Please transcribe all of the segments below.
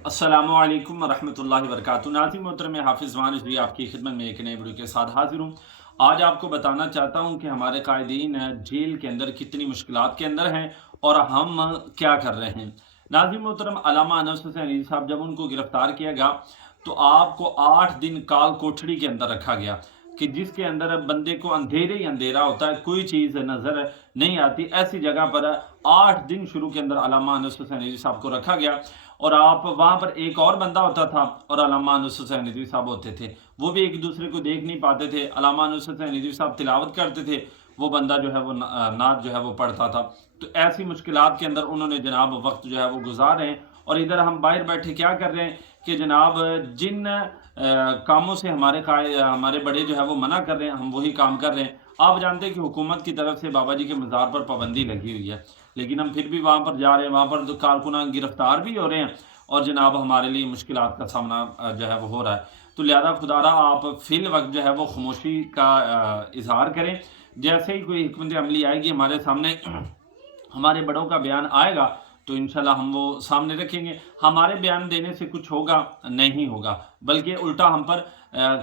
अस्सलामु अलैकुम वरहमतुल्लाहि वबरकातुहू। नाज़रीन मोहतरम, मैं हाफिज़ मान जी आपकी खिदमत में एक नए वीडियो के साथ हाजिर हूँ। आज आपको बताना चाहता हूँ कि हमारे कायदीन जेल के अंदर कितनी मुश्किलात के अंदर हैं और हम क्या कर रहे हैं। नाज़रीन मोहतरम, अल्लामा अनस हुसैन अली साहब जब उनको गिरफ्तार किया गया तो आपको 8 दिन काल कोठड़ी के अंदर रखा गया कि जिसके अंदर बंदे को अंधेरे ही अंधेरा होता है, कोई चीज़ नज़र नहीं आती। ऐसी जगह पर 8 दिन शुरू के अंदर अल्लामा अनस हुसैन अली साहब को रखा गया और आप वहाँ पर एक और बंदा होता था और अल्लामा अनस हुसैन नदवी साहब होते थे। वो भी एक दूसरे को देख नहीं पाते थे। अल्लामा अनस हुसैन नदवी साहब तिलावत करते थे, वो बंदा जो है वो नात जो है वो पढ़ता था। तो ऐसी मुश्किलात के अंदर उन्होंने जनाब वक्त जो है वो गुजार रहे हैं और इधर हम बाहर बैठे क्या कर रहे हैं कि जनाब जिन कामों से हमारे बड़े जो है वो मना कर रहे हैं, हम वही काम कर रहे हैं। आप जानते हैं कि हुकूमत की तरफ से बाबा जी के मज़ार पर पाबंदी लगी हुई है, लेकिन हम फिर भी वहाँ पर जा रहे हैं, वहाँ पर तो कारकुनान गिरफ्तार भी हो रहे हैं और जनाब हमारे लिए मुश्किलात का सामना जो है वो हो रहा है। तो लिहाजा खुदारा आप फिल वक्त जो है वो खामोशी का इजहार करें। जैसे ही कोई हिकमत अमली आएगी हमारे सामने, हमारे बड़ों का बयान आएगा तो इंशाल्लाह हम वो सामने रखेंगे। हमारे बयान देने से कुछ होगा नहीं होगा, बल्कि उल्टा हम पर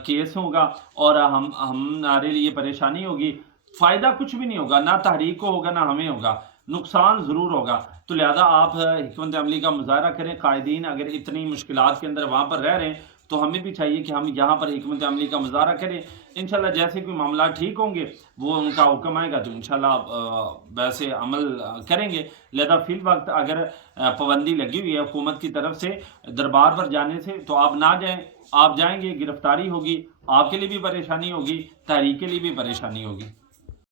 केस होगा और हम हमारे लिए परेशानी होगी। फ़ायदा कुछ भी नहीं होगा, ना तहरीक को होगा ना हमें होगा, नुकसान ज़रूर होगा। तो लिहाजा आप हिकमत अमली का मुज़ाहरा करें। कायदीन अगर इतनी मुश्किलात के अंदर वहाँ पर रह रहे हैं तो हमें भी चाहिए कि हम यहाँ पर हिकमत अमली का मुज़ाहरा करें। इंशाल्लाह जैसे कोई मामला ठीक होंगे, वो उनका हुक्म आएगा तो इंशाल्लाह वैसे अमल करेंगे। लिहाजा फ़िल वक्त अगर पाबंदी लगी हुई है हुकूमत की तरफ से दरबार पर जाने से, तो आप ना जाएं। आप जाएंगे गिरफ्तारी होगी, आपके लिए भी परेशानी होगी, तहरीक के लिए भी परेशानी होगी।